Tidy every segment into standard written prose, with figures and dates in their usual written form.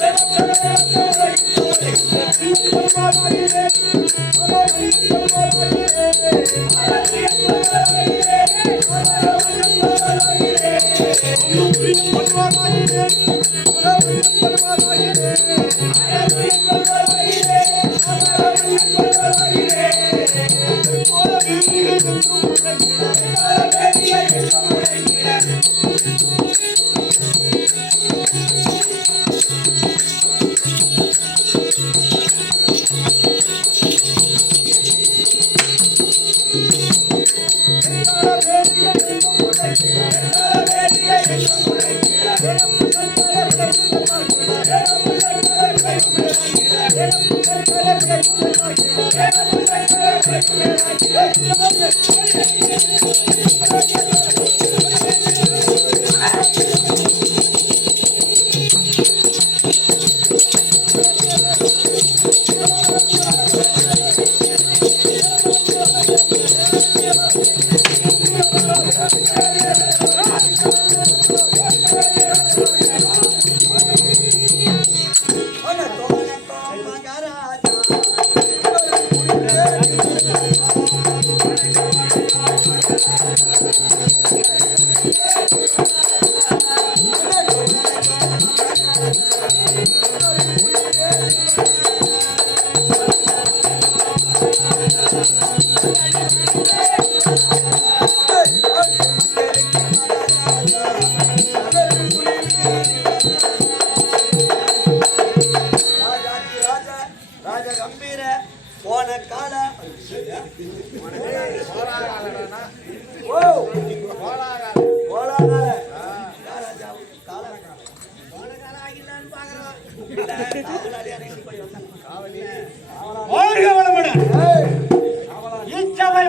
Let's go.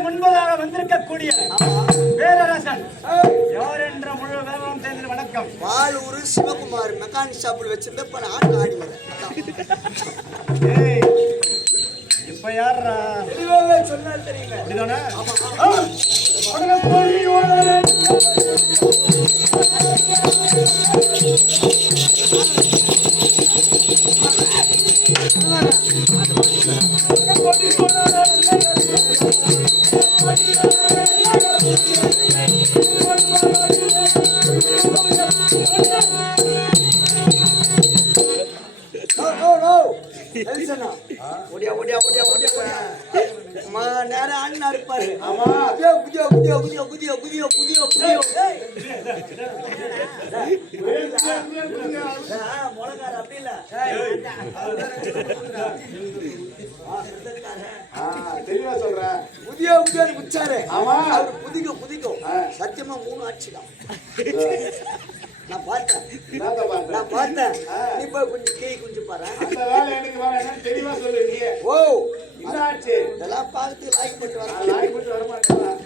முன்பதாக வந்திருக்கக்கூடிய பேரரசன் யார் என்ற முழு விவரம் தெரிந்து வணக்கம். வாலூர் சிவகுமார் மெக்கானிக் ஷாப்பில் வச்சிருந்த ஆட்டு ஆடி இப்ப யாரா சொன்னா தெரியுங்க. அப்படிதானே? நேரம் அண்ணா இருப்பாரு. புதிய புதிய புதிய புதிய புதிய புதிய புதிய முளகார அப்படி இல்ல தெளிவா சொல்றேன். புதிய புதிய குச்சாரு. அவர் புதிக்கும் புதிக்கும் சத்தியமா 3 ஆட்சி தான். நான் பார்த்தேன் நீ போய் கொஞ்சம் கீழே குஞ்சு பாரு. அந்த வேலை எனக்கு வேணும் தெளிவா சொல்லுவீங்க. ஓ இதாச்சு இதெல்லாம் பார்த்து லாய்க் பண்ணிட்டு வர வரமாட்டேன்.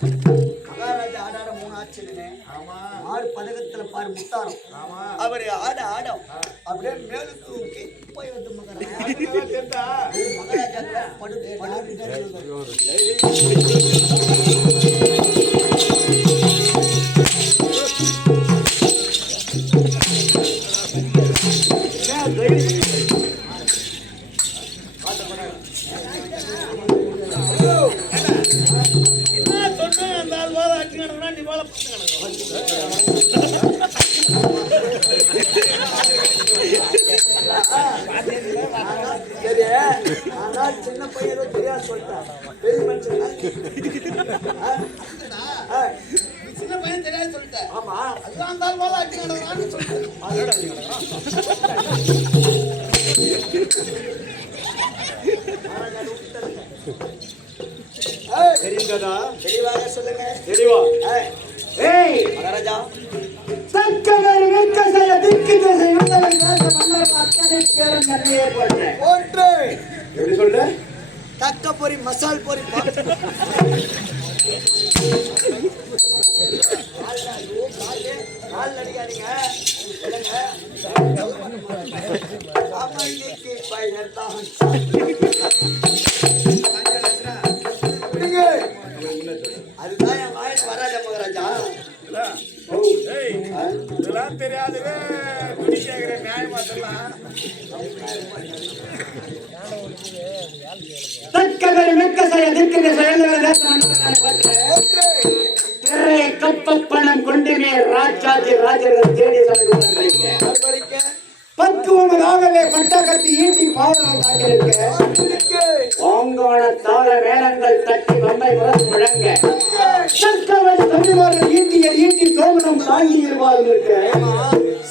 மகாராஜா ஆடாட 3 ஆட்சின்னு. ஆடு பதகத்துல பாரு முத்தாரம். அவரு ஆடம் அப்படியே மேலும் தூக்கி போய் வந்து மகாராஜா சரி ஆனால் சின்ன பையனோ தெரியாது சொல்லிட்டான். பெரிய மனுஷன் சின்ன பையன் தெரியாது சொல்லிட்டேன். ஆமா அதுதான் அந்த போல அடிக்கணும் சொல்லிட்டேன். தெரியுங்கடா? தெளிவாக சொல்லுங்க. தெளிவா ஏய் மகாராஜா தக்கவர் வெக்க செய்ய திக்கு திசை வந்தவன் மன்னர் அத்தனை பேரும் நன்மையை போட்டேன். ஒன்று எப்படி சொல்ற? தக்க பொரி மசால் பொரி கால் அடிக்காதீங்க. அதுதான் என் வாயில் வராத மகாராஜா. இதெல்லாம் தெரியாது. துணி கேட்கிற நியாயமா சொல்லலாம். திக்கசைய திக்கிற செயல்களை திரை கப்பப்பணம் கொண்டுமே ராஜாதி ராஜர்கள் தேடி சமைக்க பக்குவமாகவே பட்டாக்கத்தி ஈட்டி பாதம் தாக்கியிருக்க ஓங்கான தாள வேளங்கள் தட்டி வம்பை முரசு முழங்க சர்க்கவன் தமிழ்வார்கள் ஈட்டி தோமனம் தாங்கி இருவார்கள் இருக்க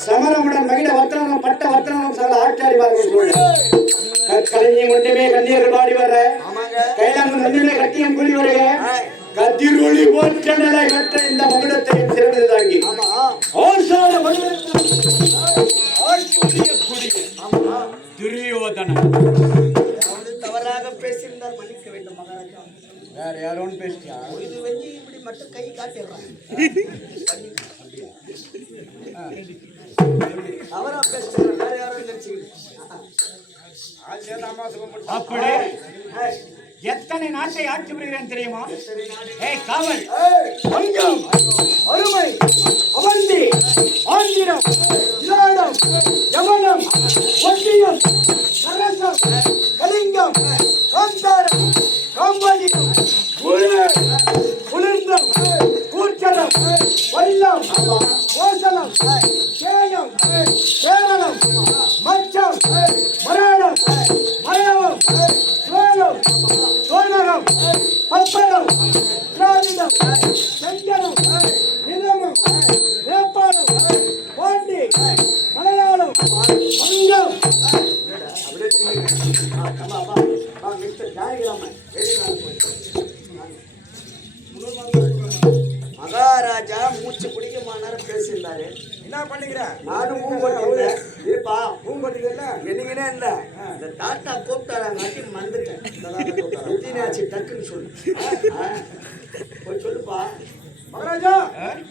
சமரமுடன் மகிழ வர்த்தனம் பட்ட வர்த்தனம் சகல ஆட்சியாரிவார்கள் சூழ கற்கலைஞை ஒன்றுமே கண்ணீர்கள் பாடி வர கைலாங்கு ஒன்றுமே கட்டியம் கூலி வருக கதிரொளி போற்றலை கற்ற இந்த மகுடத்தை சிறந்து தாங்கி ஆசார துரியோதன தவறாக பேசியிருந்தால் மன்னிக்க வேண்டும் மகாராஜா. வேற யாரோன்னு பேசியா இது வந்து இப்படி மட்டும் கை காட்டிடுறான். அவரா பேசுறாங்க வேற யாரும் நினைச்சுக்கிட்டு அப்படி எத்தனை நாட்டை ஆட்சி புரிகிறேன் தெரியுமா? காவல், வங்கம், அருமை, அவந்தி, ஆந்திரம், இராடம், யமனம், ஒட்டியம், சரசம், கலிங்கம், காந்தாரம், காம்பனியம், குளிர்ந்தம், கூச்சலம், வல்லம், கோசலம், கேயம், கேரளம், மச்சம், மராடம், மலையாளம், சோழம், சோழகம், பப்பரம், திராவிடம், செஞ்சலம், நிலமம், நேபாளம், பாண்டி, மலையாளம், வங்கம். மகாராஜா மூச்சு பிடிக்கமான பேசியிருந்தாரு. என்ன பண்ணிக்கிற? நானும் பூங்கொட்டிருந்தேன். இருப்பா பூங்கொட்டிக்கல என்னங்கன்னே இல்ல. இந்த டாட்டா கூப்பிட்டாராங்காட்டி மறந்துட்டேன். எத்தனாச்சு டக்குன்னு சொல்லு. போய் சொல்லுப்பா மகாராஜா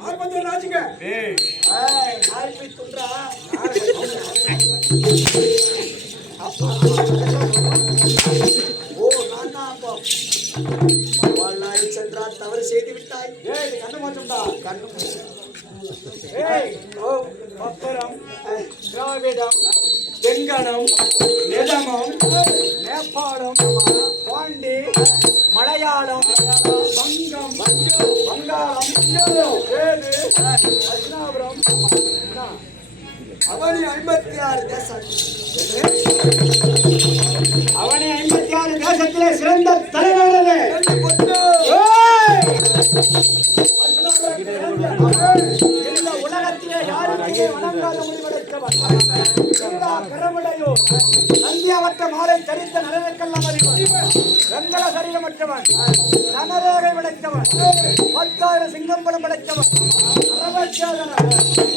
ஆர்ப்பத்தோட ஆச்சுங்க. ஆர்ப்பி துன்றா ஓ நான் தான் அப்போ வாழ்நாள் சென்றா தவறு செய்து விட்டாய். கண்ணு மாற்றம்டா. கண்ணு பப்பரம், திராவிடம், தெங்கணம், நிலமம், நேபாளம், பாண்டி, மலையாளம், வங்கம், வங்காளம், வேது, அஸ்னாபுரம், அவனி 56 தேசம். அவனை 56 தேசத்திலே சிறந்த தலைவர்களே. இந்த உலகத்திலே யாருமே வணங்காத முடிவெடுத்தவன் கரமுடையோர் நந்தியாவற்ற மாலை தரித்த நலனுக்கெல்லாம் அறிவன் வெங்கல சரீரமற்றவன் நனரேகை விளைத்தவன் 10,000 சிங்கம்பலம் விளைத்தவன் அரவச்சாதனன்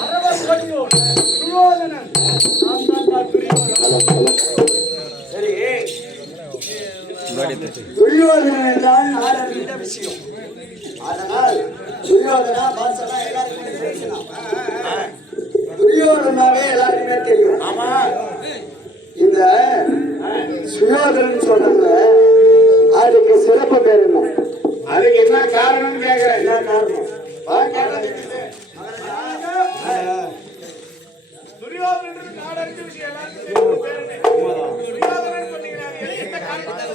அரவக்கொடியோர் துரியோதனன். சரி துரியோதனன் என்றால் நான் அறிந்த விஷயம். அதனால் துரியோதனா பாசனா எல்லாருக்குமே பேசலாம். துரியோதனாவே எல்லாருக்குமே தெரியும். ஆமா இந்த சுயோதனன் சொல்றாங்க, அதுக்கு சிறப்பு பேர் என்ன? அதுக்கு என்ன காரணம் கேக்குறேன். என்ன காரணம்? துரியோதனன் நாடு அறிஞ்ச விஷயம் எல்லாருக்கும் தெரியும். பேர் என்ன? துரியோதனன் சொன்னீங்க. எந்த காரணத்துக்கு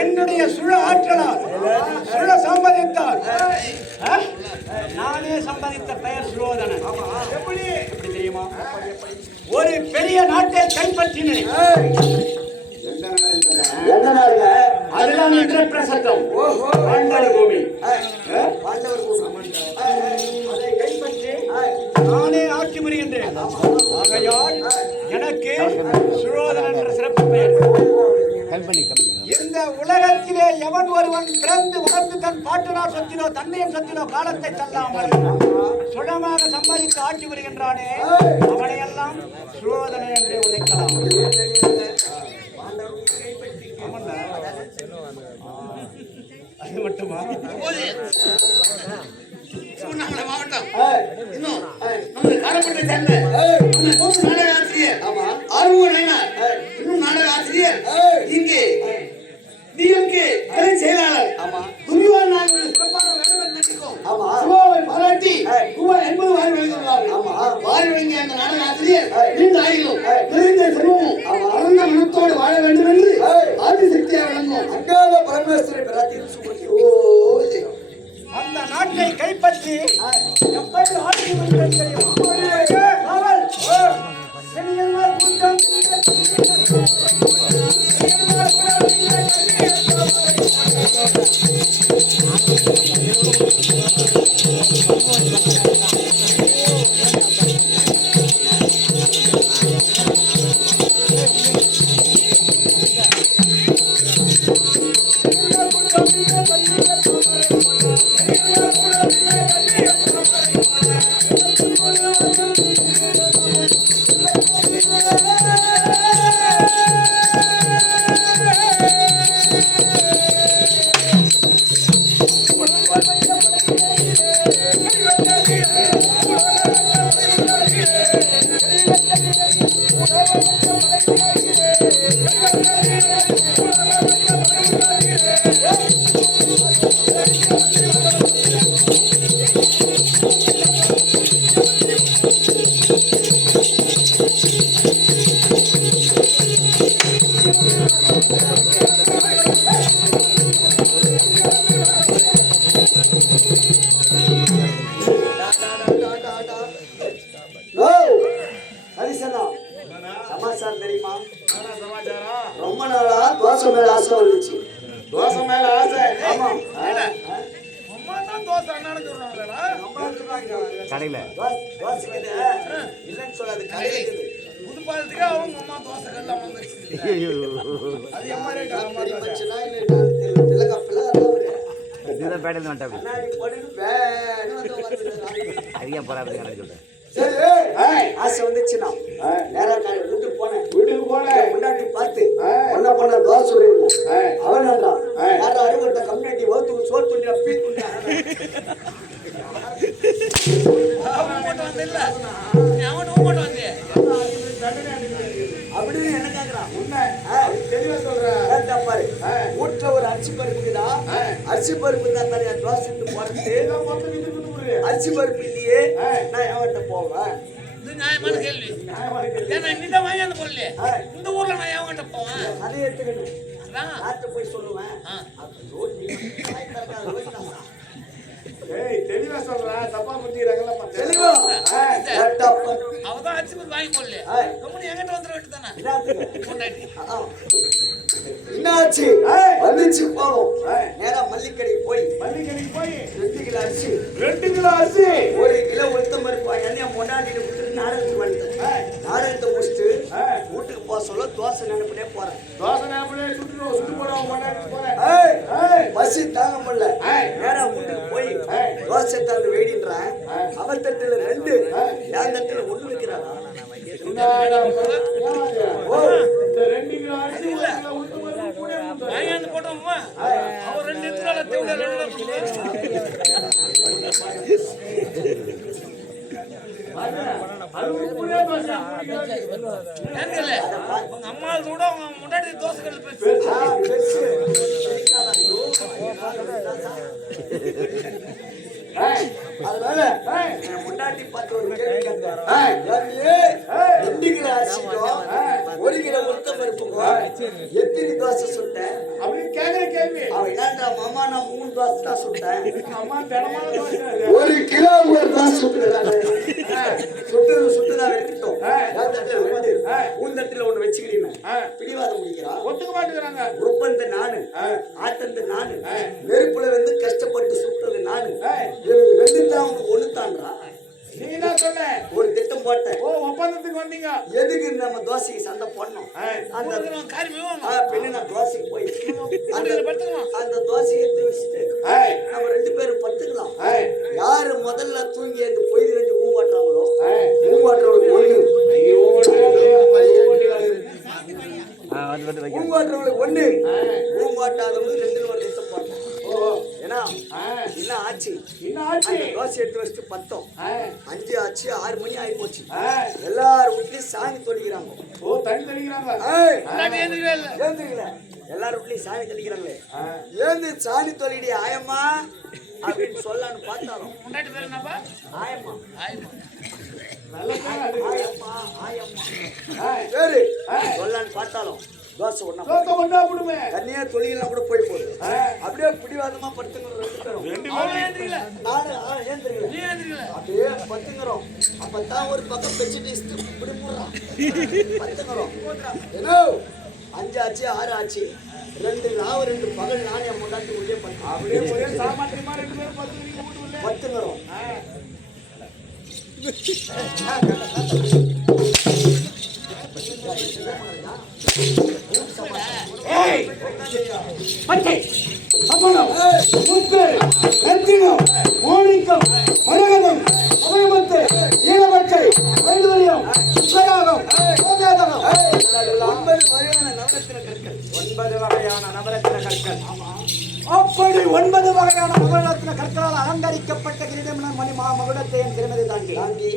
என்னுடைய சுழ ஆற்றலால் சுழ சம்பாதித்தார். நானே சம்பாதித்த பெயர் சுயோதனன். எப்படி தெரியுமா? ஒரு பெரிய நாட்டை கைப்பற்றினேன். எந்த நாடுல? அதுதான் இந்திரபிரசத்தம். பாண்டவர் பூமி. பாண்டவர் அதை கைப்பற்றி நானே ஆட்சி புரிகின்றேன். ஆகையால் எனக்கு சுயோதனன் என்ற சிறப்பு பெயர். இந்த உலகத்திலே எவன் ஒருவன் பிறந்து வளர்ந்து தன் பாட்டனார் சொத்தினோ தன்னையும் சொத்தினோ காலத்தை தள்ளாமல் சுழமாக சம்பாதித்து ஆட்சி வருகின்றானே அவனையெல்லாம் சுயோதனன் என்றே உழைக்கலாம். அது மட்டுமா? திருவண்ணாமலை மாவட்டம் இன்னும் நமது காரப்பட்டை சேர்ந்த நாடக ஆசிரியர் இன்னும் நாடக ஆசிரியர் இங்கே டிஎம்கே துணை செயலாளர் துரியோதனன் சிறப்பான வேண்டுமென்று நினைக்கும் சிவாவை பாராட்டி ரூபாய் 80 வாரி வழங்கியுள்ளார். வாரி வழங்கிய அந்த நாடக ஆசிரியர் நீண்ட ஆயுளும் நிறைந்த செல்வமும் அறந்த மனத்தோடு வாழ வாழ வேண்டும் என்று ஆதிசக்தியாக விளங்கும் அங்காத பரமேஸ்வரி பிரார்த்தனை சுமதி. அந்த நாட்டை கைப்பற்றி எப்படி ஆட்சி புரிவது தெரியுமா? அவள் சென்னையில் கூட்டம் சமாச்சாரம் தெரியுமா? என்ன சமாச்சாரம்? ரொம்ப நாளா தோசை மேல ஆசை வந்துச்சு. தோசை மேல ஆசை. ஆமா. அம்மா தான் தோசை அண்ணான்னு சொல்றாங்களா? கடையில தோசை கிட்ட இல்லைன்னு சொல்லாது, கடையில இருக்குது. புது பாலத்துக்கு அவங்க அம்மா தோசை கல்ல வந்துருச்சு. அது எம்மா ரேட் பெரிய மனுஷனா இல்லை என்னன்னு தெரியல. பிள்ளைங்க பிள்ளைங்க இதுதான் பேட்டையில் வந்துட்டாங்க கண்ணாடி போட்டுட்டு வேன்னு வந்து உட்கார்ந்துருக்காங்க. அதிகம் போறாது எனக்கு சொல்றேன் சரி, ஆசை வந்துச்சுன்னா நேரா வீட்டுக்கு போனேன். வீட்டுக்கு போன முன்னாடி பார்த்து பொண்ண தோசை சொல்லிருந்தேன். அவன் யாரும் அறிவுறுத்த கம்யூனிட்டி வகுத்துக்கு சோறு துண்டியா பீட் துண்டியா அப்படின்னு என்ன கேக்குறான்? தெளிவா சொல்றேன். பாரு, வீட்டுல ஒரு அரிசி பருப்புக்குதா, அரிசி பருப்பு தான் தனியா தோசை சுட்டு போடுறது. அரிசி பருப்பு இல்லையே, நான் எவன்கிட்ட போவேன்? நியாயமான கேள்வி. ஏன்னா நீதான் வாங்கியாந்து போடலையே. இந்த ஊர்ல நான் எவங்கிட்ட போவேன்? அதை எடுத்துக்கணும். அதான். நாட்டை போய் சொல்லுவேன். தெளிவா சொல்றேன். தப்பா புரிஞ்சுக்கிறாங்கல்ல. தெளிவா அவதான் அரிசி பருப்பு வாங்கி போடலையே. கம்பெனி என்கிட்ட வந்துட வேண்டியதானே? கொண்டாடி. என்னாச்சு? வந்துச்சு போவோம். நேரா மல்லிக்கடைக்கு போய் மல்லிகடைக்கு போய் 2 கிலோ அரிசி, 2 கிலோ அரிசி, 1 கிலோ உளுத்தம் பருப்பு எண்ணெயை முன்னாடிட்டு விட்டுட்டு நாடகத்துக்கு வந்துட்டேன். நாடகத்தை முடிச்சுட்டு வீட்டுக்கு போக சொல்ல தோசை நினைப்பிட்டே போறேன். தோசை நேரப்படியே சுட்டு போடுவோம். கொண்டாடி போறேன். பசி தாங்க முடியல. நேரா வீட்டுக்கு போய் தோசை தந்து வெயிடின்றேன். அவன் தட்டுல 2, என் தட்டுல 1 வைக்கிறாரா? இந்த 2 கிலோ அரிசி, 1 கிலோ உளுந்து பருப்பு கூட வாங்கியாந்து போட்டோம்மா. அவர் 2 இடத்துல தேவையில்ல 2 உங்க அம்மா கூட உங்க முன்னாடி தோசைகள் பேசு. பெருசு. அதனால என் முன்னாடி பார்த்து ஒரு கேள்வி கேட்டேன். 2 கிலோ அரிசிக்கும் 1 கிலோ உளுத்தம் பருப்புக்கும் எத்தனை தோசை சுட்டேன் அப்படின்னு கேட்கிற கேள்வி. அவன் என்னடா மாமா நான் 3 தோசை தான் சுட்டேன். அம்மா தினமான தோசை. 1 கிலோ ஒரு தோசை சுட்டுதான் இருக்கட்டும். என் தட்டுல 2, உன் தட்டுல 1 வச்சுக்கிறீங்க. பிடிவாதம் முடிக்கிறான். ஒத்துக்க மாட்டேங்கிறாங்க. உப்பந்த நானு, ஆட்டந்த நானு, நெருப்புல வந்து கஷ்டப்பட்டு சுட்டுறது நானு. எனக்கு 2 தான் உனக்கு 1 தான்றா. நீ என்ன சொன்ன? ஒரு திட்டம் போட்டேன். ஒப்பந்தத்துக்கு வந்தீங்க. எதுக்கு நம்ம தோசைக்கு சண்டை போடணும்? அந்த காரியமே பெண்ணு நான் தோசைக்கு போய் படுத்துக்கலாம். அந்த தோசையை எடுத்து வச்சுட்டு நம்ம 2 பேரும் பத்துக்கலாம். யாரு முதல்ல தூங்கி அந்த பொய்து ரெண்டு ஊம்பாட்டுறாங்களோ ஊம்பாட்டுறவங்களுக்கு 1, ஊம்பாட்டுறவங்களுக்கு 1, ஊம்பாட்டாதவங்களுக்கு 2 ஒரு திட்டம் போட்டோம். ஏன்னா என்ன ஆச்சு? தோசை எடுத்து வச்சுட்டு பத்தோம். 5 ஆச்சு, 6 மணி ஆகி போச்சு. எல்லாரும் வீட்லயும் சாமி தொழிக்கிறாங்க. தண்ணி தெளிக்கிறாங்க. ஏந்திரிக்கல. எல்லாரும் வீட்லயும் சாமி தெளிக்கிறாங்களே. ஏந்து சாமி தொழிடி ஆயம்மா அப்படின்னு சொல்லலான்னு பார்த்தாலும் முன்னாடி பேர் என்னப்பா? ஆயம்மா ஆயம்மா. ஆயம்மா ஆயம்மா சரி சொல்லலான்னு பார்த்தாலும் தோசை ஒண்ணா தோத்த ஒண்ணா போடுமே. தண்ணியா தொழிலாம் கூட போய் போகுது அப்படியே பிடிவாதமா படுத்துங்க ரெண்டு பேரும் அவன் ஏந்திரிக்கல. நானு ஏந்திரிக்கல நீ ஏந்திரிக்கல. அப்படியே பத்துங்கிறோம் அப்பதான் ஒரு பக்கம் பெட்ஷீட் இப்படி மூடுறான் பத்துங்கிறோம் ஏன்னோ 5 ஆச்சு 6 ஆச்சு 2 ராவு 2 பகல் நானே என் முன்னாடி உள்ளே பத்து அப்படியே ஒரே சாமானியமா 2 பேரும் 10 மணிக்கு வீட்டுக்குள்ள. பத்துங்கிறோம் ஏய் பச்சை சப்பனம் முத்து ரத்தினம் மோனிக்கம் மரகதம் அமயமுத்து நீலபச்சை வைடூரியம் சுப்பராகம் சோமேதகம் 9 வகையான நவரத்தின கற்கள் 9 வகையான நவரத்தின கற்கள். அப்படி 9 வகையான நவரத்தின கற்களால் அலங்கரிக்கப்பட்ட கிரீடம் மணி மகுடத்தை என் திருமதி தாங்கி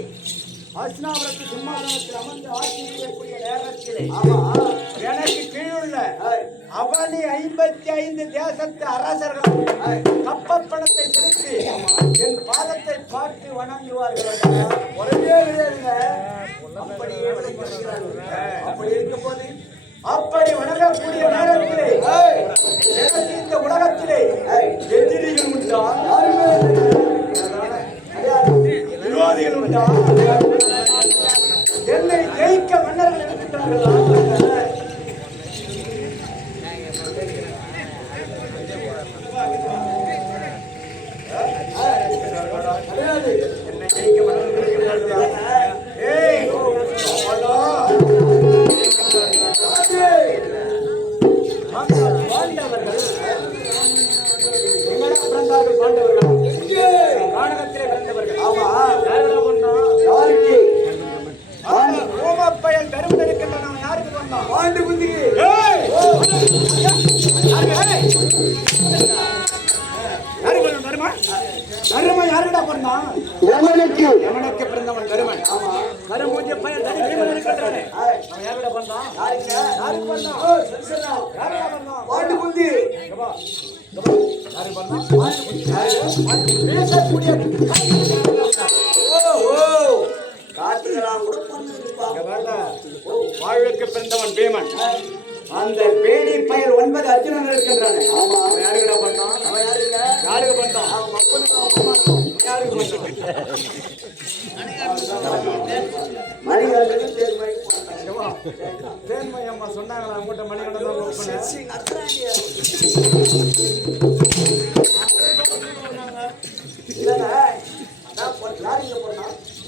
அஸ்னாபுரத்து சிம்மாசனத்தில் அமர்ந்து ஆட்சி செய்யக்கூடிய நேரத்திலே எனக்கு கீழுள்ள அவனி 55 தேசத்து அரசர்கள் கப்பப்பணத்தை செலுத்தி என் பாதத்தை பார்த்து வணங்குவார்கள். ஒரே விரைவில் அப்படியே வணங்குகிறார்கள். அப்படி இருக்கும் போது அப்படி வணங்கக்கூடிய நேரத்திலே எனக்கு இந்த உலகத்திலே எதிரிகள் உண்டா? விரோதிகள் உண்டா? என்னை ஜெயிக்க மன்னர்கள் இருக்கின்றார்களா? என்னை ஜெயிக்க மன்னர்கள் இருக்கின்றார்களா? ஏய் அவ்வளோ பாண்டவர்கள் எங்கடா பிறந்தார்கள்? பாண்டவர்கள் கானகத்திலே பிறந்தவர்கள். ஆமா யாரோட பண்ணோம்? யாருக்கு? ரோமப்பயன் தருமன் இருக்கின்றன. யாருக்கு பண்ணோம்? பாண்டு குந்திக்கு. யாருக்கு பண்ணோம்? தருமன். தருமன் யாருடா பண்ணான்? யமனுக்கு பிறந்தவன் தருமன். ஆமா கரும்பூஜை பையன் தனி பீமன் இருக்கின்றானே. அவன் யாருடா பண்ணான்? யாருக்கு பண்ணான்? யாருடா பண்ணான்? பாண்டு குந்தி. யாரு பண்ணான்? பேசக்கூடிய காட்டுகளாம் கூட வாழ்வுக்கு பிறந்தவன் பீமன். அந்த பேடி பயல் 9 அர்ஜுனன் இருக்கின்றானே. ஆமா அவன் யாருக்குடா பண்ணான்? அவன் யாருங்க யாருக்கு பண்ணான்? அவன் அப்பனுக்கு அவன் யாருக்கு பண்ணான்? மணிகண்டனுக்கு தேன்மை அம்மா சொன்னாங்களா உங்கள்கிட்ட மணிகண்டன் தான் work பண்ணேன்.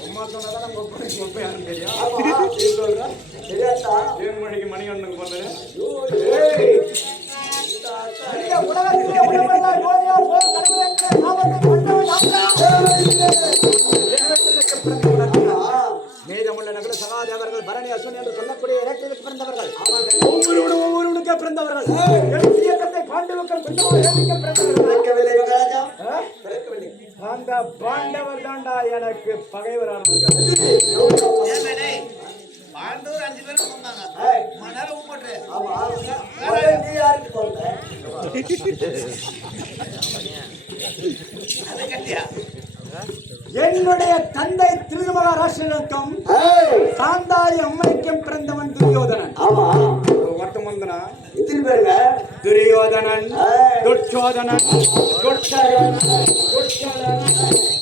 அம்மா சொன்னாதான் நம்ம work பண்ணி work யாருன்னு தெரியும். தேன்மொழிக்கு மணிகண்டனுக்கு பண்ணேன். இந்த உலகத்திலே உணவெல்லாம் போதியா போ கடவுளுக்கு நாமத்தை கொண்டவன் மீதமுள்ள நகர சகாதேவர்கள் பரணி அசுன் என்று சொல்லக்கூடிய இரட்டைகளுக்கு பிறந்தவர்கள். ஒவ்வொருவனுக்கே பிறந்தவர்கள். இயக்கத்தை பாண்டவர்கள் அந்த பாண்டவர் தாண்டா எனக்கு பகைவரானவர்கள். பாண்டவர் 5 பேர் சொன்னாங்க. மணல ஊம்பட்டு. அது கட்டியா? என்னுடைய தந்தை திருமகாராஷ்டிரனுக்கும் சாந்தாரி அம்மைக்கும் பிறந்தவன் துரியோதனன். ஆமா ஒருத்தம் வந்தனா எத்தனை பேருங்க? துரியோதனன், துச்சோதனன், துர்ச்சகன், துர்ச்சலன்,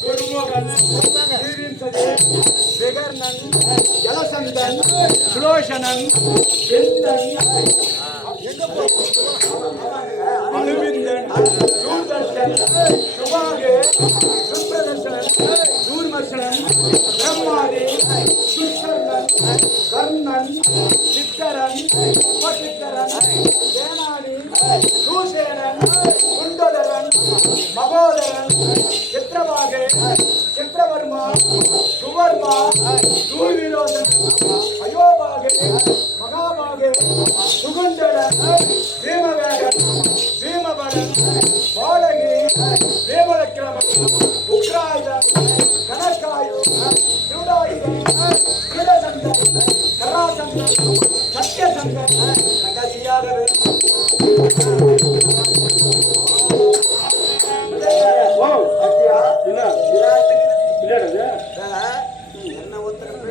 துர்முகன், விகர்ணன், ஜலசந்தன், சுலோசனன், சிந்தன், அனுவிந்தன், தூர்தர்ஷன், சுபாகு, சுப்ரதர்ஷன், தூர்மர்ஷன், பிரம்மாதி, சுஷர்ணன், கர்ணன், சித்தரன், உபசித்தரன், சேனானி, சூசேனன், குண்டோதரன், மகோதரன், சித்திரபாகு, சித்திரவர்மா, சுவர்மா, தூர்விரோதன், அயோபாகு, மகாபாகு, சுகுந்தரன், பீமவேகன், பீமபடன், பாடகி, பீமலக்கிரமன், உக்ராயுதன், கனக்காயு, திருடாயுதன், கிருடசந்தன், கராசந்தன், சத்யசந்தன், கடைசியாக என்ன ஒருத்தர்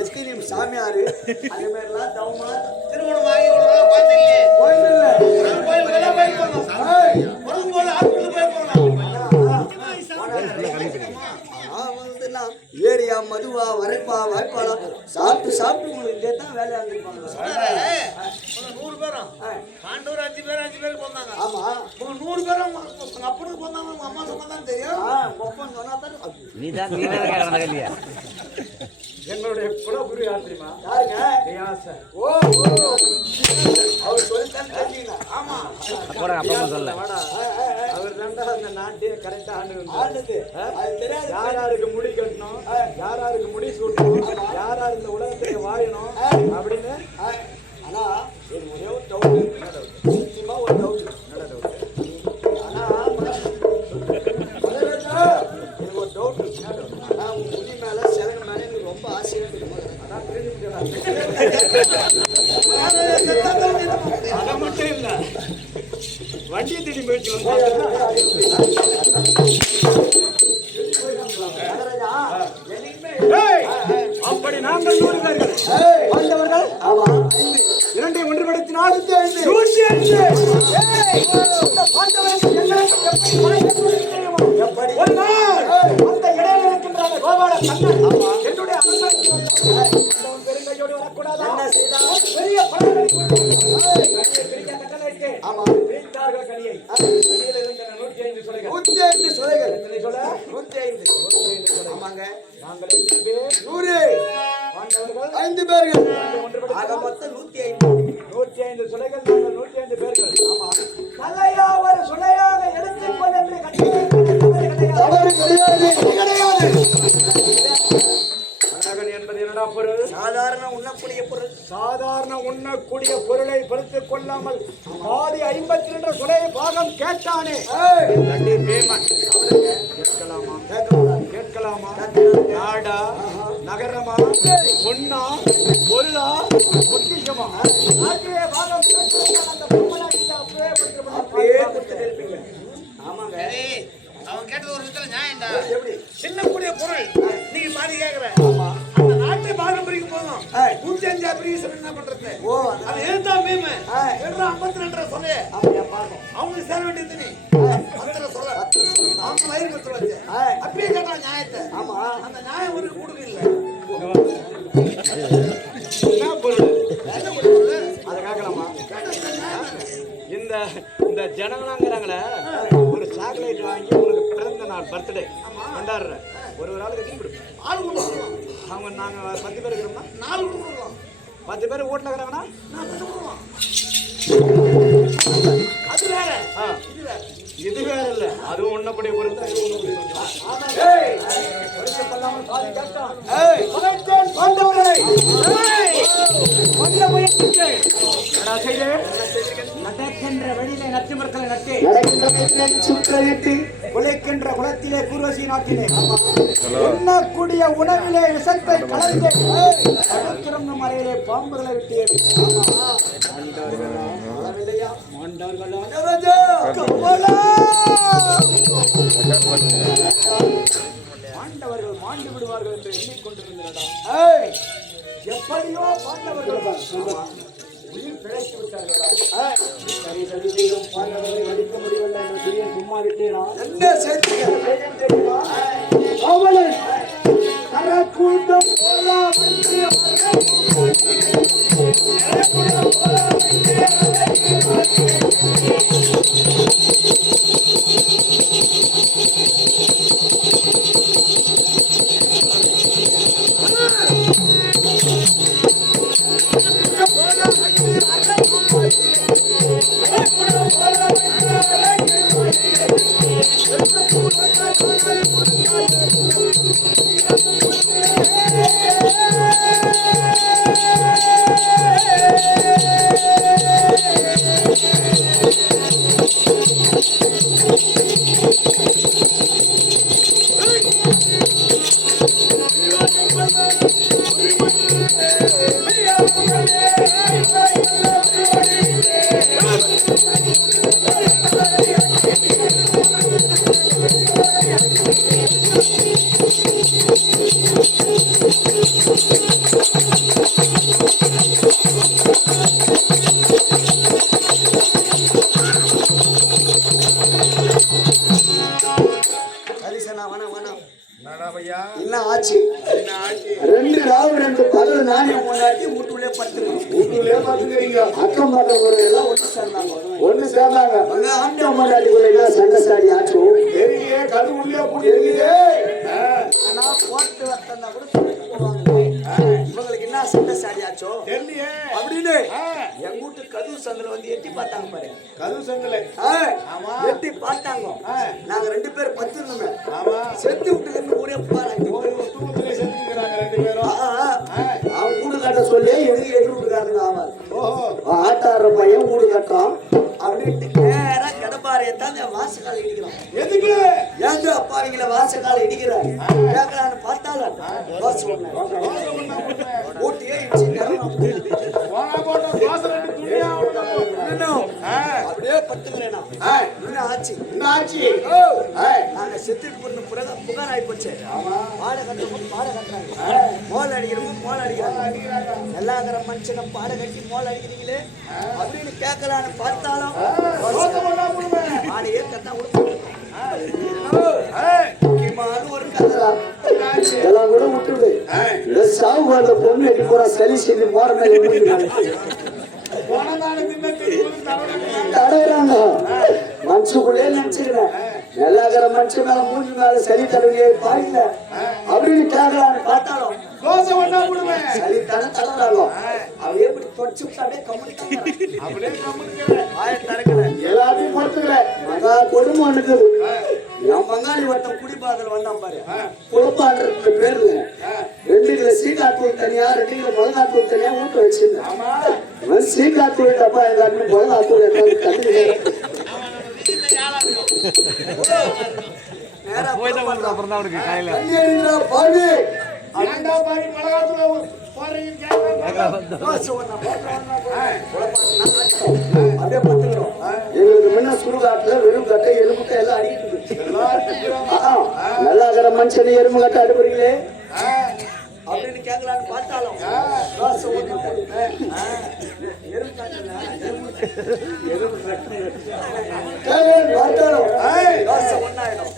எத்தனை சாமியாரு அதே மாதிரிலாம் தவமா திருமணம் ஆகி ஒரு நாள் குழந்தை இல்லையே. கோயில் இல்ல ஒரு கோயிலுக்கு எல்லாம் போய் போகணும். வரும்போது ஹாஸ்பிட்டல் போய் போகணும். ஏரியா மதுவா வரைப்பா வாய்ப்பாளா சாப்பிட்டு உங்களுக்கு இதே தான் வேலையா இருந்திருப்பாங்க. சொன்னாரு, உங்க 100 பேரும் பாண்டவர் 5 பேர் போனாங்க. ஆமா 100 பேரும் உங்க அப்பனுக்கு போனாங்க, உங்க அம்மா சொன்னதான் தெரியும். ஒப்பன் சொன்னா தான் நீ தான் கேட்கறதா இல்லையா? என்னுடைய குலகுரு யார் தெரியுமா? யாருங்க? வியாசர். ஓ அவர் சொல்லித்தான் தெரியுங்க. ஆமா, போட அப்பா சொல்ல அவர் தாண்டா அந்த நாட்டையே கரெக்டா ஆண்டது அது தெரியாது. யாராருக்கு முடி கட்டணும், யாராருக்கு முடி சூட்டணும், யாராரு இந்த உலகத்துல வாழணும் அப்படின்னு. ஆனா எனக்கு ஒரே ஒரு டவுட், நிச்சயமா ஒரு டவுட். ஆனா மகாராஜா, எனக்கு ஒரு டவுட். ஆனா உங்க முடி மேல சிலங்க மேல எனக்கு ரொம்ப ஆசையா இருக்கு. அதான் அதை மட்டும் இல்ல, வண்டியை தேடி போயிட்டு அப்படி நாங்கள் 100 பேர்கள் பாண்டவர்கள் ஆமா இரண்டை ஒன்றுபடுத்தினால் 105. எப்படி ஒரு நாள் அந்த இடையில இருக்கின்ற அந்த கோபால கண்ணன் என்னுடைய அரண்மனைக்கு வந்தான். ஆண்டவன் பெருங்கையோடு வரக்கூடாதா? என்ன செய்தான்? பெரிய பழங்களை பிரிக்க கட்டளையிட்டு ஆமா பிரித்தார்கள் கனியை. கனியில் இருந்த 105 சுளைகள். 105 சுளைகள். எத்தனை சுளை? 105. ஆமாங்க. நாங்கள் எத்தனை பேர்? 100 பாண்டவர்கள் 5 பேர்கள். ஒன்றுபடுத்தி ஆக மொத்தம் 105. 105 சுளைகள். நாங்கள் 105 பேர்கள். ஆமா தலையா ஒரு சுளையாக எடுத்துக்கொள் என்று கட்டளை தவறு கிடையாது கிடையாது. மனகன் என்பது என்னடா பொருள்? சாதாரண உண்ணக்கூடிய பொருள். சாதாரண உண்ணக்கூடிய பொருளை பொறுத்துக் கொள்ளாமல் பாதி 52 சுலை பாகம் கேட்டானே. தண்ணி பேமன். கேட்கலாமா? கேட்கலாமா? நாடா, நகரமா, பொன்னா, பொருளா, பொக்கிஷமா? நாட்டிலே பாகம் கேட்டால் அந்த பொம்மனை இந்த அப்படியே கொடுத்துட்டு இருப்பீங்க. ஆமாங்க. சரி, அவன் கேட்டது ஒரு விதத்துல நியாயம்டா. எப்படி? சின்ன கூடிய பொருள் நீங்க பாதி கேக்குற. ஆமா. அந்த நாட்டை பாகம் பிரிக்கும் போதும் 105 பிரிவு என்ன பண்றது? ஓ அது எழுத்தா மீமு. எழுதா 52 சொல்லு. அப்படியே பாப்போம். அவங்களுக்கு சேர வேண்டியது நீ. 10 சொல்ல. அவங்க வயிறு பத்து வச்சு. அப்படியே கேட்டா நியாயத்தை. ஆமா. அந்த நியாயம் ஒரு கொடுக்க இல்ல. என்ன பொருள்? என்ன கொடுக்குறது? அதை கேட்கலாமா? கேட்டா நியாயம். இந்த இந்த ஜனங்களாங்கிறாங்களே, ஒரு சாக்லேட் வாங்கி உங்களுக்கு பிறந்த நாள் பர்த்டே கொண்டாடுற ஒரு ஆளுக்கு எத்தனை கொடுப்போம்? ஆள் கொடுக்குறோம். அவங்க நாங்கள் 10 பேர் இருக்கிறோம்னா 4 கொடுக்குறோம். 10 பேர் வீட்டில் இருக்கிறாங்கன்னா நான் கொடுக்குறோம். அது வேற. இது வேற. இது வேற இல்லை, அதுவும் ஒன்னப்படிய பொருள் தான். இது ஒன்னப்படிய நடக்கின்ற வெளியிலே நச்சு மரங்களை நட்டு உழைக்கின்ற குளத்திலே கூர்வசி நாட்டிலே உண்ணக்கூடிய உணவிலே விஷத்தை கலந்து அடுக்கிற மலையிலே பாம்புகளை விட்டு பாண்டவர்கள் மாண்டு விடுவார்கள் என்று எண்ணிக்கொண்டிருந்தா எப்படியோ பாண்டவர்கள் உயிர் பிழைத்து விட்டார்களா? சரி சரி செய்யும் பாண்டவர்களை அடிக்க முடியவில்லை என்று சொல்லி சும்மா விட்டேனா? என்ன செய்தி? தெரியுமா? அவளை கரக்கூட்டம் போல ஹரிசனா வேணாம் வேணாம். என்னடா பையா என்ன ஆச்சு? என்ன ஆச்சு? 2 ராவு 2 பகல் நானே முன்னாடி வீட்டுள்ளே படுத்துக்கணும். வீட்டுலயே பாத்துக்கிறீங்க. அக்கம் பக்கம் எல்லாம் ஒன்று சேர்ந்தாங்க. ஒண்ணு சேர்ந்தாங்க. அங்க ஆண்டு பொண்டாட்டிக்குள்ள சண்டை சாடி ஆச்சும். தெரியலையே, கது உள்ளே புடிக்குது. நான் போட்டு வரத்தா கூட சொல்லிட்டு போவாங்க. இவங்களுக்கு என்ன சண்டை சாடியாச்சோ தெரியலையே. அப்படின்னு எங்க வீட்டு கதவு சந்தில வந்து எட்டி பார்த்தாங்க பாரு. கது சங்கலை. ஆமா. எட்டி பார்த்தாங்க. நாங்க 2 பேர் பத்துருந்தோமே. ஆமா. செத்து விட்டு ஊரே போறாங்க. தூக்கத்திலே செத்துக்கிறாங்க 2 பேரும். அவன் வீடு கட்ட சொல்லி எதிர் வீட்டுக்காரங்க ஆவார். ஓஹோ. ஆட்டாடுற பையன் வீடு கட்டுறான். அப்படின்ட்டு நேரா கடப்பாறையை தான் வாசக்கால இடிக்கிறோம். எதுக்கு? ஏங்க அப்பா அவங்கள வாசக்கால இடிக்கிறாரு கேட்கலான்னு பார்த்தாலும் தோசை ஊட்டியே இடிச்சு போனா போட்டா தோசை 2 துணியா இன்னும் அப்படியே பட்டுக்கிறேன் நான். என்ன ஆச்சு? என்ன ஆச்சு? நாங்க செத்துட்டு போன புகார் ஆகி போச்சு. பாட கட்டுறவங்க பாட கட்டுறாங்க, மோல் அடிக்கிறவங்க மோல் அடிக்கிறாங்க. எல்லாங்கிற மனுஷனை பாட கட்டி மோல் அடிக்கிறீங்களே அப்படின்னு கேட்கலான்னு பார்த்தாலும் பாடையே கட்டா கொடுத்து முக்கியமான ஒரு கதை எல்லாம் கூட விட்டுடு. இந்த சாவு வாழ்ந்த பொண்ணு எட்டி போறா சரி செய்து போற மேல தடையிறாங்க. மனசுக்குள்ளே நினைச்சுக்கிறேன் எல்லாக்கிற மனுஷன் மேல மூஞ்சி மேல சரி தடவையே பாயில அப்படின்னு கேட்கலான்னு பார்த்தாலும் தோசை ஒண்ணா போடுவேன். சரி தடை தடறாங்க. அப்படியே இப்படி தொடச்சு அப்படியே கம்முனிக்காங்க. அப்படியே கம்முனுக்கிறேன். எல்லாத்தையும் பொறுத்துக்கிறேன். மகா கொடுமை இருக்குது. என் பங்காளி ஒருத்தன் குடிபாதல் வந்தான் பாரு. குழப்பான்ற பேருங்க 2 கிலோ சீக்காத்தூள் தனியா 2 கிலோ மிளகாத்தூள் தனியா ஊட்ட வச்சிருந்தேன். சீக்காத்தூள் டப்பா எல்லாருமே மிளகாத்தூள் எல்லாரும் தண்ணி நேரா அப்புறம் தான் அவருக்கு காலையில பாடு ஏன்டா பாரி மிளகாத்தூள போறீங்கன்னு கேக்குறாங்க. தோசை ஒண்ணா அப்படியே பத்துக்கிறோம். எங்களுக்கு முன்ன சுடுகாட்டுல வெறும் கட்டை எலும்பு கட்டை எல்லாம் அடிக்கிட்டு நல்லா இருக்கிற மனுஷனை எறும்பு கட்டை அடுப்புறீங்களே அப்படின்னு கேட்கலான்னு பார்த்தாலும் தோசை ஒண்ணா பார்த்தாலும் தோசை ஒண்ணாயிடும்.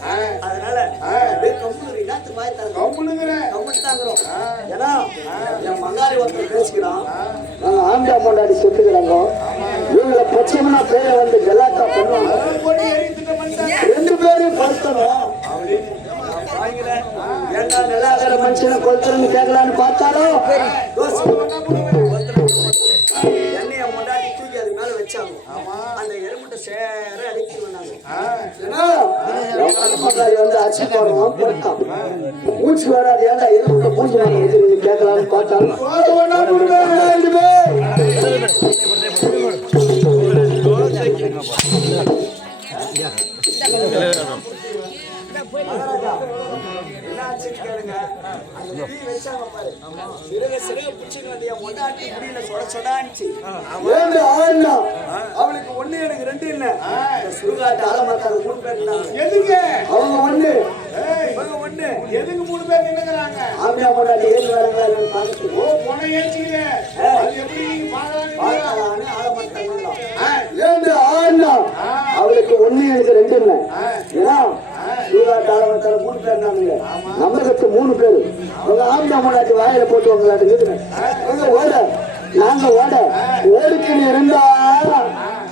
அதனால அப்படியே கம்முனு இல்லாத்து வாய் தரணும். கம்முனுக்கிறேன். கம்முன்னு தாங்கிறோம். ஏன்னா என் மங்காளி ஒருத்தர் பேசிக்கிறான். நாங்க ஆம்பளை பொண்டாடி சுட்டுக்கிறாங்க. இவங்களை பச்சைமனா பேரை வந்து கலாட்டா பண்ணுவாங்க. போட்டு எரிந்துட்ட மனுஷன். 2 பேரையும் கொளுத்தணும். ஏண்டா நல்லா இருக்கிற மனுஷனை கொளுத்தணும்னு கேட்கலான்னு பார்த்தாலும் தோசை எண்ணெயை முன்னாடி தூக்கி அது மேல வச்சாங்க. அந்த எறும்புட்ட சேர அடிச்சு வந்தாங்க. வந்து அச்சு போடுவான் போட்டான். மூச்சு வராது ஏடா எதுக்கு மூச்சு வராது கேட்கலான்னு பார்த்தாலும் தோசை ஒண்ணா போடுவேன். என்னாச்சுன்னு கேளுங்க. அந்த தீ வச்சாங்க பாரு. சிறுக பிடிச்சின்னு வந்து என் முன்னாடி முடியல சொடான்ச்சு. அவளுக்கு 1 எனக்கு 2 இல்ல. சுடுகாட்டு ஆலமரத்தால 3 பேர் இருந்தாங்க. எதுக்கு? அவங்க ஒண்ணு இவங்க 1. எதுக்கு 3 பேர் நின்னுங்கறாங்க? ஆம்பளை பொண்டாடி ஏழு வேலைங்களா பார்த்துட்டு ஓ போன ஏச்சிங்க. அது எப்படி நீங்க பாக்கலாம்னு ஆலமரத்தால வந்தோம். அவளுக்கு 1 எனக்கு 2 இல்லை. ஏன்னா சுடுகாட்டு ஆலமரத்தால 3 பேர் இருந்தாங்க. நம்மளுக்கு 3 பேரு. அவங்க ஆம்பளை பொண்டாட்டி வாயில போட்டு உங்களாட்டு ஓட நாங்க ஓடுக்குன்னு இருந்தா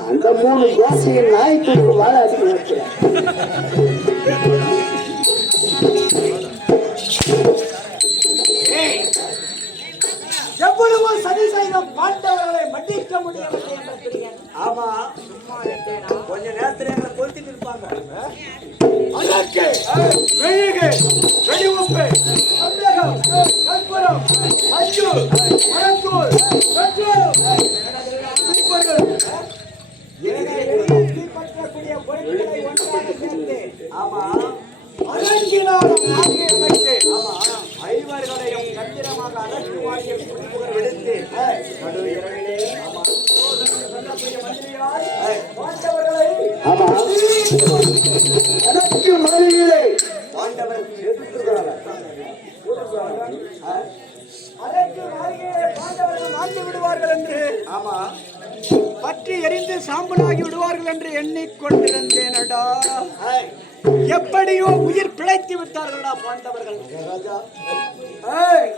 அந்த 3 தோசையை நாய்க்கு வாழ அடிக்க வைக்கிறேன். எவ்வளவோ சதி செய்த பாண்டவர்களை மன்னிக்க முடியவில்லை என்ற பிரியன். ஆமா கொஞ்ச நேரத்துல எங்களை பொறுத்திட்டு இருப்பாங்க. அதற்கு வெயிகு வெடிவுப்பு அந்தகம் கற்பூரம் மஞ்சு மரத்தூள் பெட்ரோல் பற்றக்கூடிய பொருட்களை ஒன்றாக சேர்த்து ஆமா அலங்கினாலும் ஆகிய வைத்து ஆமா ஐவர்களையும் கத்திரமாக அலக்கு வாங்கிய குடிப்புகள் விடுத்து நடு இரவிலே ஆமா பாண்டவர்களை ஆமா எனக்கு மனைவியிலே பாண்டவர்கள் எதிர்க்கிறாங்க. அதற்கு பாண்டவர்கள் மாண்டு விடுவார்கள் என்று ஆமா பற்றி எரிந்து சாம்பலாகி விடுவார்கள் என்று எண்ணிக்கொண்டிருந்தேனடா. ஏய், எப்படியோ உயிர் பிழைத்து விட்டார்களா பாண்டவர்கள். ராஜா ஏய்,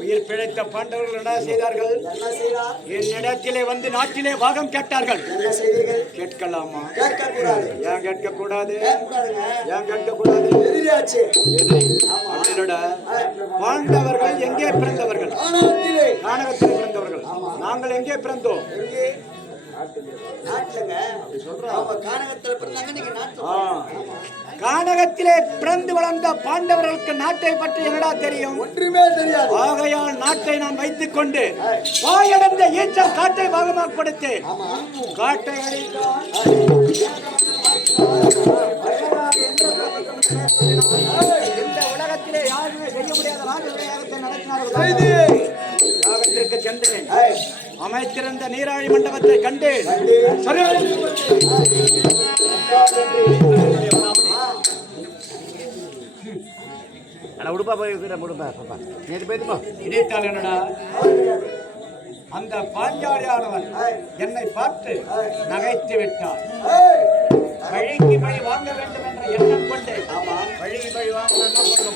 உயிர் பிழைத்த பாண்டவர்கள் என்ன செய்தார்கள்? என்ன செய்தார்? என்னிடத்திலே வந்து நாட்டிலே பாகம் கேட்டார்கள். என்ன செய்தீர்கள்? கேட்கலாமா? கேட்கக்கூடாது. ஏன் கேட்க கூடாது? கேட்கக்கூடாதுங்க. ஏன் கேட்க கூடாது? எதிரியாச்சு. அப்படினடா, பாண்டவர்கள் எங்கே பிறந்தவர்கள்? ஆனாத்திலே. கானகத்தில் பிறந்தவர்கள். நாங்கள் எங்கே பிறந்தோம்? எங்கே? நாட்டுலங்க. ஆமா, கானகத்துல பிறந்தாங்க, நீங்க நாட்டுல. கானகத்திலே பிறந்து வளர்ந்த பாண்டவர்களுக்கு நாட்டை பற்றி என்னடா தெரியும்? ஒன்றுமே தெரியாது. ஆகையால் நாட்டை நான் வைத்துக் கொண்டு வாயடைந்த ஈச்சம் காட்டை பாகமாக கொடுத்து காட்டை அழித்தான். இந்த உலகத்திலே யாருமே செய்ய முடியாத ராஜவிளையாட்டத்தை நடத்தினார்கள். யாகத்திற்கு சென்றேன். அமைத்திருந்த நீராழி மண்டபத்தை கண்டு இணைத்தால் என்னடா, அந்த பாஞ்சாலியானவன் என்னை பார்த்து நகைத்து விட்டார். வழிக்கு வழி வாங்க வேண்டும் என்ற எண்ணம் கொண்டு வழிக்கு வழி வாங்க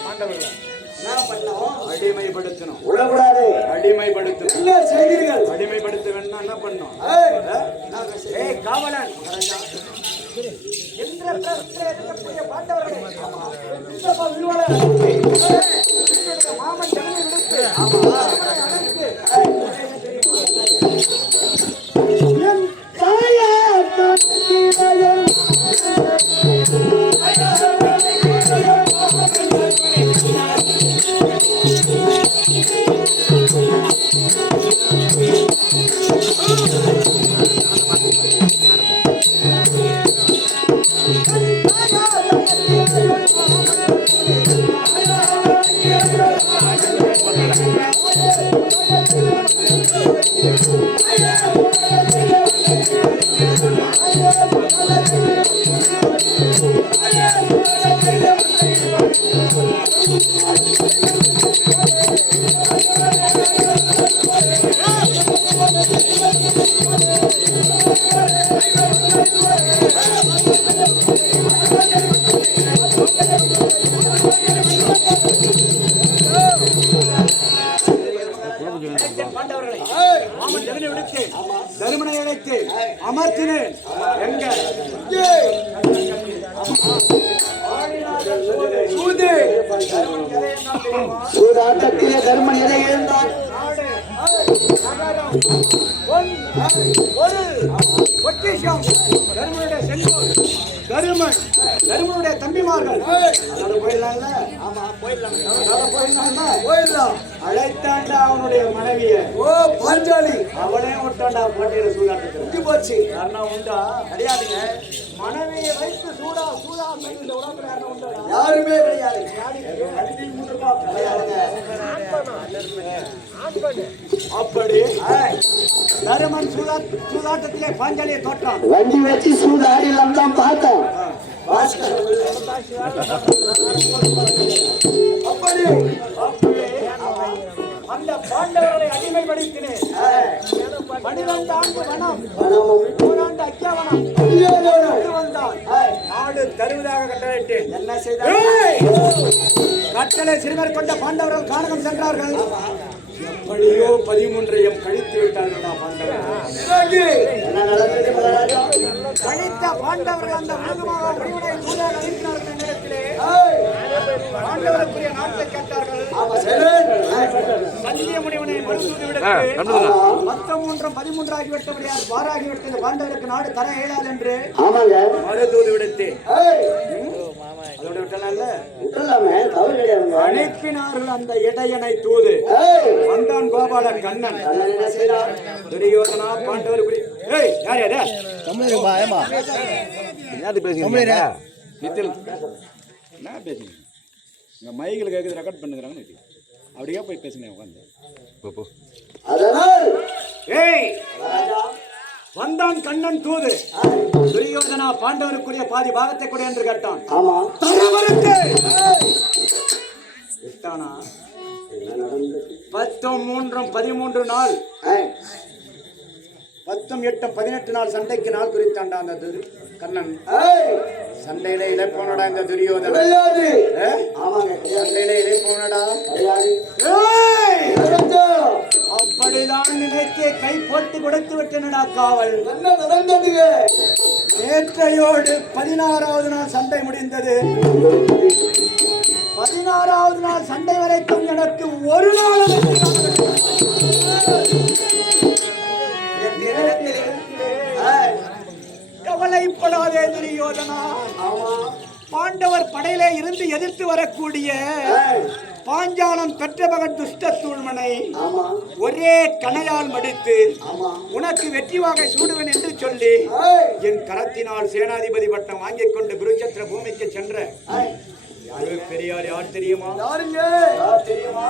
பாண்டவர்கள் என்ன பண்ணோம்? அடிமைப்படுத்தணும். விடக்கூடாது. அடிமைப்படுத்தணும். என்ன செய்தீர்கள்? அடிமைப்படுத்த வேண்டாம். என்ன பண்ணோம்? ஏய், காவலன் என்ற பிரச்சனை இருக்கக்கூடிய பாண்டவர்களே, சித்தப்பா வில்வலன், மாமன் ஜனனை விடுத்து என் தாயார் தக்கிரையும் பாண்டவர்களை மாமன் ஜனனை விடுத்து தருமனை அழைத்து அமர்த்தினேன். எங்க சூதாட்டத்திலே தர்மன் எதை இருந்தான்? ஒரு பொக்கிஷம் தருமனுடைய செல்வம், தருமனுடைய தம்பிமார்கள் போயிடலாம்ல. ஆமா, போயிடலாம். போயிடலாம். அழைத்தாண்டா அவனுடைய மனைவிய. ஓ, பாஞ்சாலி. அவனே விட்டாண்டா போட்டியில சூதாட்டத்தில். முடி போச்சு. யாருன்னா உண்டா? கிடையாதுங்க. மனைவியை வைத்து சூடா இந்த உலகத்துல யாருன்னா உண்டாடா? யாருமே கிடையாது. கிடையாதுங்க. அப்படி தருமன் சூதாட்டத்திலே பாஞ்சாலியை தோற்றான். வண்டி வச்சு சூதாடிலாம் தான் பார்த்தோம். அப்படி அந்த பாண்டவர்களை அடிமைப்படுத்தினேன். 12 ஆண்டு வனம், 1 ஆண்டு அக்கியாவனம் வந்தான். நாடு தருவதாக கட்டளையிட்டேன். என்ன செய்தார்? கட்டளை சிறுவர் கொண்ட பாண்டவர்கள் கானகம் சென்றார்கள். எப்படியோ 13 கழித்து விட்டார்கள் பாண்டவர்கள். என்ன நடந்தது மகாராஜா? கழித்த பாண்டவர்கள் அந்த மிருகமாக முடிவுடைய சூழல் அளித்தார்கள். நேரத்திலே பாண்டவருக்குரிய நாட்டை கேட்டார்கள். சந்திய முனிவனை மறுசூதி விடுத்து 13 13 ஆகிவிட்டபடியால் 6 ஆகிவிட்டது. பாண்டவருக்கு நாடு தர இயலாது என்று மறுதூது விடுத்து அதோட விட்டல அனுப்பினார்கள். அந்த இடையனை தூது வந்தான் கோபால கண்ணன். துரியோதனா பாண்டவர் யார் யாரு நித்தில் என்ன பேசுங்க? இங்க மைக்கில் கேட்குது, ரெக்கார்ட் பண்ணுறாங்கன்னு அப்படியே போய் பேசுங்க உட்காந்து. வந்தான் கண்ணன் தூது. துரியோதனா பாண்டவருக்குரிய பாதி பாகத்தை கொடு என்று கேட்டான். விட்டானா? 10 3 13 நாள் 10 8 18 நாள் சண்டைக்கு நாள் குறித்தாண்டா அந்த கண்ணன். சண்டையில இழைப்போனடா இந்த துரியோதன. சண்டையில இழைப்போனடா. அப்படிதான் நினைத்து கை போட்டு கொடுத்து விட்டனடா காவல். என்ன நடந்தது? நேற்றையோடு 16வது நாள் சண்டை முடிந்தது. 16வது நாள் சண்டை வரைக்கும் எனக்கு ஒரு நாள் கவலைப்படாதே துரியோதனா. பாண்டவர் படையிலே இருந்து எதிர்த்து வரக்கூடிய பாஞ்சாலம் பெற்ற மகன் துஷ்ட சூழ்மனை ஒரே கணையால் மடித்து உனக்கு வெற்றி வாகை சூடுவன் என்று சொல்லி என் கரத்தினால் சேனாதிபதி பட்டம் வாங்கிக் கொண்டு குருச்சத்திர பூமிக்கு சென்ற பெரியார் யார் தெரியுமா? யார் தெரியுமா?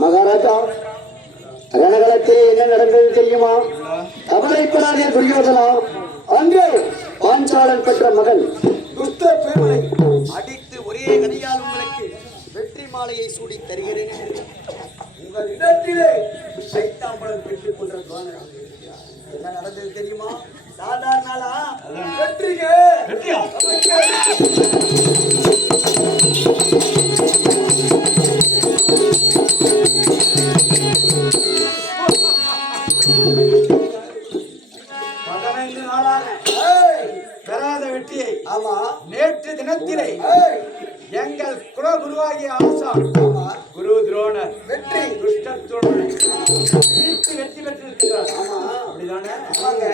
மகாராஜா, ரணகளத்திலே என்ன நடந்தது தெரியுமா? கவலைப்படாதே துரியோதனா. அங்கே பாஞ்சாலன் பெற்ற மகன் துஷ்ட பேமனை அடித்து ஒரே கனியால் உங்களுக்கு வெற்றி மாலையை சூடி தருகிறேன் என்று உங்கள் இடத்திலே சைத்தாம்பலம் பெற்றுக் கொண்ட என்ன நடந்தது தெரியுமா? சாதாரண வெற்றிக்கு பெறாத வெற்றியை நேற்று தினத்திலே எங்கள் குலகுருவாகிய ஆசான் குரு துரோணர் வெற்றி துஷ்டத்துடனே வெற்றி பெற்றிருக்கிறார். அப்படிதானே? பங்கு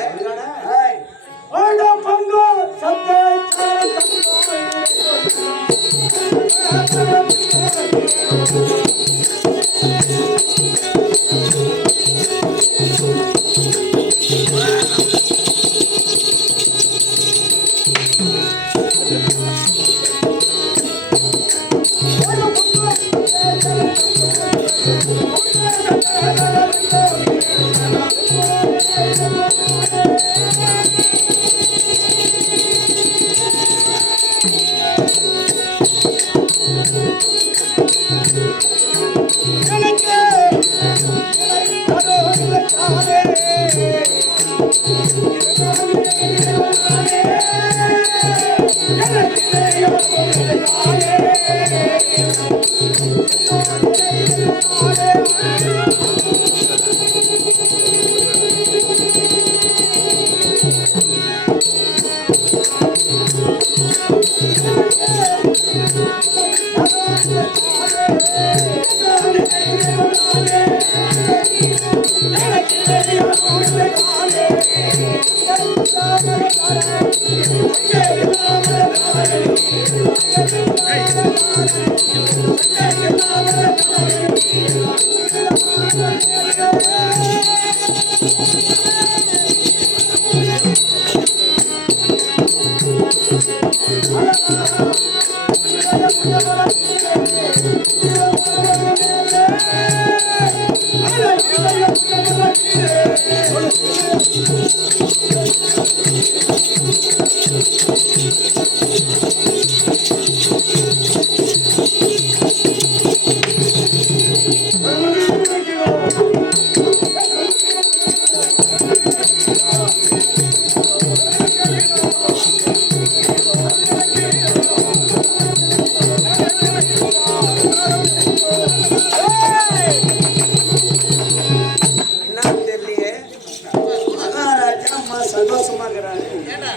சந்தோஷமா இருக்கிறாரு. ஏண்டா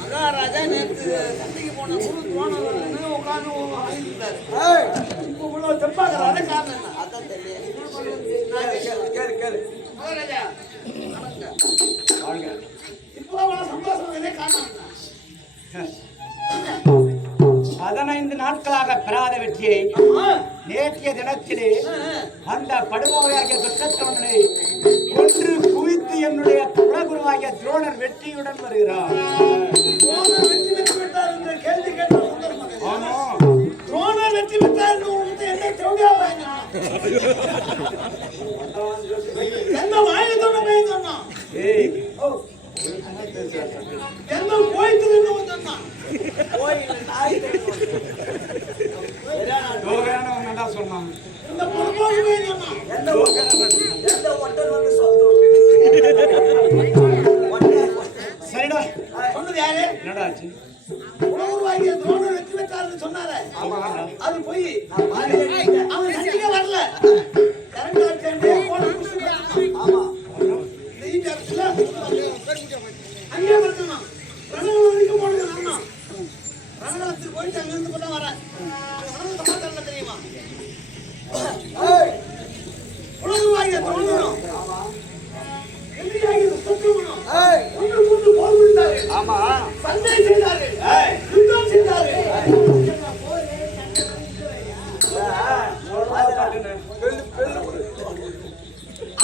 மகாராஜா நேற்று சண்டைக்கு போன குரு துரோணர்னு உட்கார்ந்து இப்போ இவ்வளவு தெம்பாக்குறாரு காரணம் என்ன? அதான் தெரியல. கேளு மகாராஜா இப்போ அவ்வளவு சந்தோஷம் இதே காரணம் என்ன? 15 நாட்களாக பெறாத வெற்றியை நேற்றைய தினத்திலே அந்த படுகோவையாகிய துர்க்கத்தவனை கொன்று குவித்து என்னுடைய குலகுருவாகிய துரோணர் வெற்றியுடன் வருகிறார். துரோணர் வெற்றி பெற்று விட்டார் என்ற கேள்வி கேட்டார் சுந்தர மகன். ஆமா, துரோணர் வெற்றி பெற்றார் என்ன தேவையா என்ன வாங்கி சொன்ன பையன் சொன்னான். என்ன கோயிலுக்கு சொன்னான். சொன்னான் இந்த பொறுப்பாக பையன் சொன்னான். எந்த ஒட்டல் வந்து சொல்றோம். சரிடா, சொன்னது யாரு? என்னடா ஆச்சு? உணவுவாகிய துரோணர் வெற்றி பெற்றார்னு சொன்னாரே, அது போய் அவன் சண்டைக்கே வரல. கரண்ட் ஆக்சிடென்ட் போன ஆமா அங்கே வரணும். ரணங்கள் வரைக்கும் போனது அண்ணா. ரணகளத்துக்கு போயிட்டு அங்கிருந்து கூட வரேன். அங்க நடந்த சமாச்சாரம் தெரியுமா? உணவுவாகிய துரோணரும் எதிரியாகிய சத்துருவனும் ஒன்று கொண்டு போர் புரிந்தார்கள். ஆமா சண்டை செய்தார்கள், யுத்தம் செய்தார்கள்.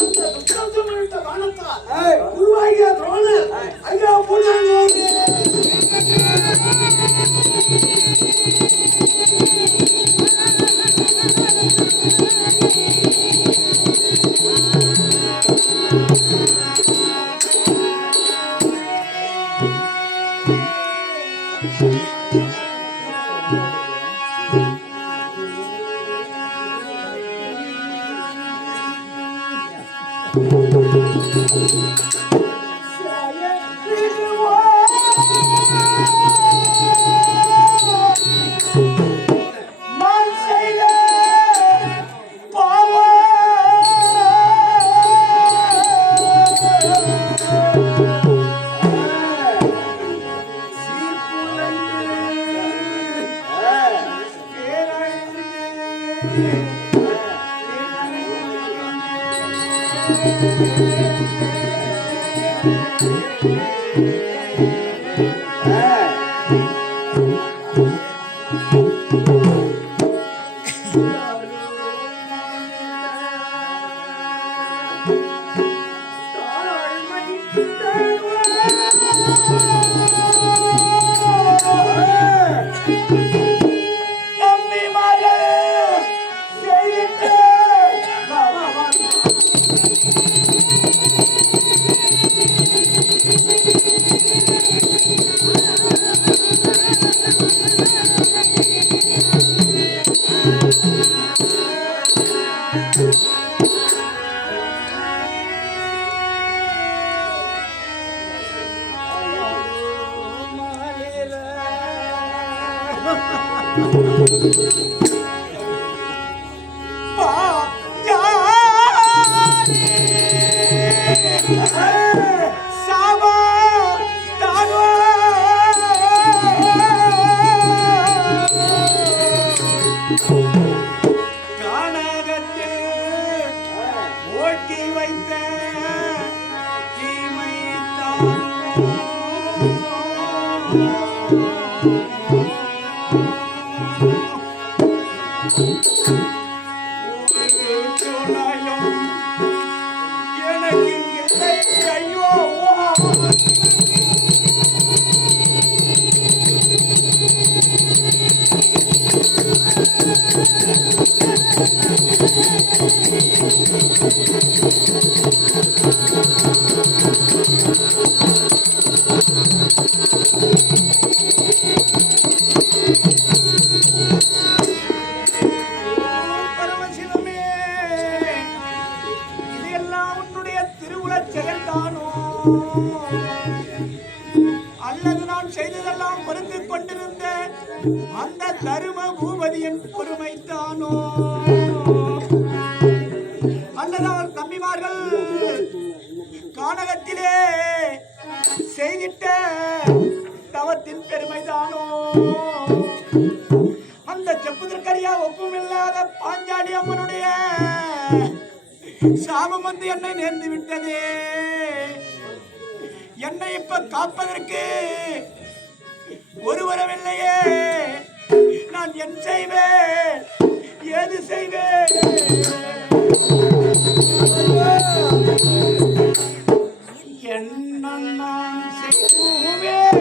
அந்த துஷ்டத்தமிழ்த்த வானத்தால் உருவாகிய துரோணர் ஐயா போனாங்க. ஓட்டி வைத்த தீமை எனக்கு ஐயோ பரமசிவமே, இதெல்லாம் உன்னுடைய திருவுளச் செயல்தானோ அல்லது நான் செய்ததெல்லாம் பொறுத்துக் கொண்டிருந்த அந்த தரும பூபதியின் பொறுமைத்தானோ அல்லது அவர் தம்பிமார்கள் கானகத்திலே செய்திட்ட தவத்தின் பெருமைதானோ அந்த செப்புதற்கரியா ஒப்புமில்லாத பாஞ்சாலி அம்மனுடைய சாபம் வந்து என்னை நேர்ந்து விட்டதே. என்னை இப்ப காப்பதற்கு ஒருவரவில்லையே. நான் என் செய்வேன், ஏது செய்வேன்? என்ன நான் செய்வேன்?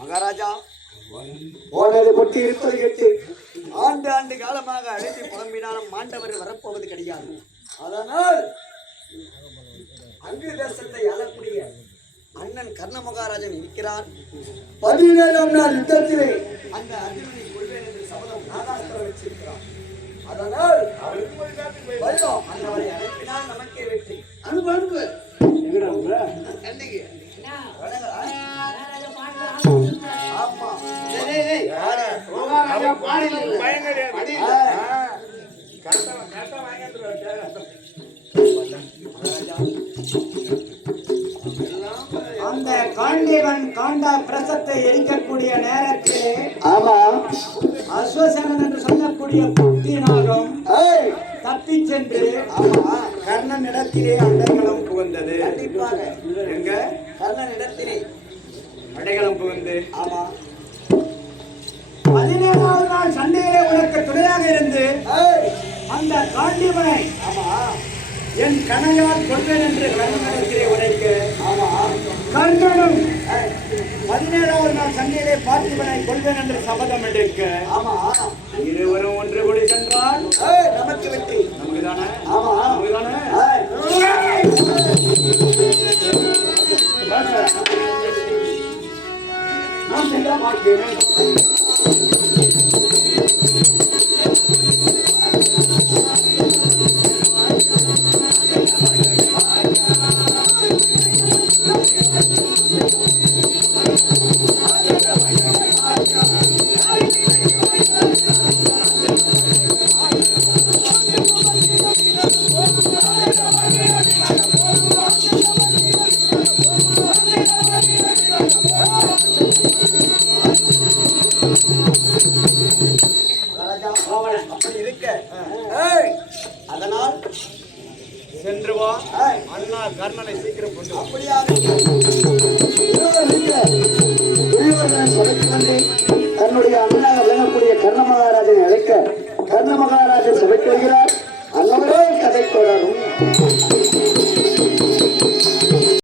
மகாராஜா, போனதை பற்றி இருப்பது கேட்டு ஆண்டு ஆண்டு காலமாக அழைத்து புலம்பினாலும் மாண்டவர் வரப்போவது கிடையாது. அதனால் அங்கு தேசத்தை ஆளக்கூடிய அண்ணன் கர்ண மகாராஜன் இருக்கிறார். 17ஆம் நாள் யுத்தத்திலே அந்த அர்ஜுனனை கொள்வேன் என்று சபதம் நாகாஸ்திரம் வச்சிருக்கிறார். அதனால் பயம் அந்தவரை அனுப்பினால் நமக்கே வெற்றி. அனுப்பு அனுப்பு ஆமா, பயம் கிடையாது. கரெக்டா வாங்க அந்த காண்டீவன் காண்டா பிரசத்தை எரிக்கக்கூடிய நேரத்திலே ஆமா அஸ்வசேனன் என்று சொல்லக்கூடிய புத்தினாலும் ஏய் தப்பி சென்று ஆமா கர்ணன் இடத்திலே அடைக்கலம் புகுந்தது. கண்டிப்பாக எங்க கர்ணன் இடத்திலே அடைக்கலம் புகுந்து ஆமா 17வது நாள் சண்டையிலே உனக்கு துணையாக இருந்து ஏய் அந்த காண்டீவனை ஆமா என் கணையால் கொள்வேன் என்று கர்ணனிடத்திலே உரைக்க ஆமா கர்ணனும் 17வது நாள் சண்டையிலே பார்த்திபனை கொள்வேன் என்று சபதம் எடுக்க ஆமா இருவரும் ஒன்று கூடி சென்றால் ஏய் நமக்கு வெற்றி நமக்குதானே ஆமா நமக்குதானே ஏய் நான் சென்றா பார்க்கிறேன். ராஜா அப்படி இருக்க ஏய் அதனால் சென்று வா ஏய் அண்ணா கர்ணனை சீக்கிரம் கொண்டு வா. அப்படியாக துரியோதனன் சபைக்கு வந்து தன்னுடைய அண்ணனாக விளங்கக்கூடிய கர்ண மகாராஜனை அழைக்க கர்ண மகாராஜன் சபைக்கு வருகிறார். அங்கவரே கதை தொடரும்.